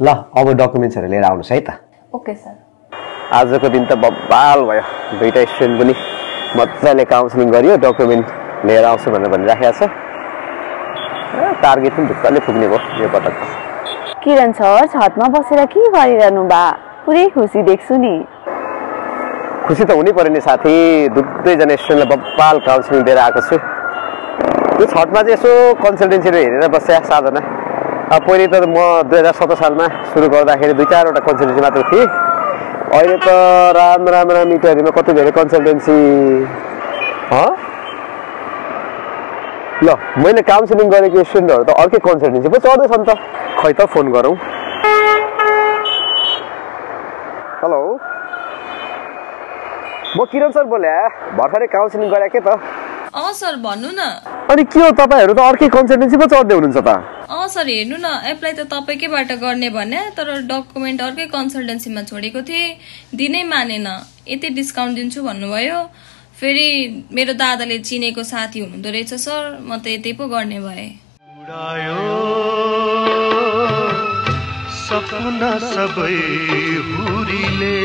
ल अब डकुमेन्ट्सहरु लिएर आउनुस् है त। Okay sir. आजको दिन त बब्बाल भयो, दुईटा स्टुडेन्ट पनि मजाले काउन्सिलिङ गरियो, डकुमेन्ट लिएर आउँछु भनेर भनिराखेको छ। टार्गेट पनि ढुक्कले पुग्ने भयो यो पटक। किरण सर छतमा बसेर के गरिरहनु बा? पुरै खुसी देख्छु नि। खुसी त हुनै पर्यो नि साथी, दुवैजना स्टुडेन्टलाई बब्बाल काउन्सिलिङ दिएर आएको छु। यो छतमा चाहिँ यसो कन्सल्टेन्सीहरू हेरेर बस्या साधना। अब पहिले त म 2017 सालमा सुरु गर्दाखेरि 2-4वटा कन्सल्टेन्सी मात्र थिए। अहिले त राम्रा मिटरहरुमा कति धेरै कन्सल्टेन्सी। ल मैले काउन्सिलिङ गरेको स्टुडेन्टहरु त अर्कै कन्सल्टेन्सी पो चढ्दैछन् त। खै त फोन गरौँ। हेलो, म किरण सर बोले, भर्खरै काउन्सिलिङ गरे के त। सर भन्नु न। अनि के हो तपाईहरु त अर्कै कन्सल्टेन्सी पो चढ्दै हुनुहुन्छ त। सर हेर्नु न, एप्लाई त तपाईकैबाट गर्ने भने, तर डकुमेन्ट अर्कै कन्सल्टेन्सीमा छोडेको थिए, दिनै मानेन। यति डिस्काउन्ट दिन्छु भन्नुभयो। फेरि मेरो दादाले चिनेको साथी हुनुहुँदो रहेछ सर, म त यतै पो गर्ने भए। सपना सबै हुरीले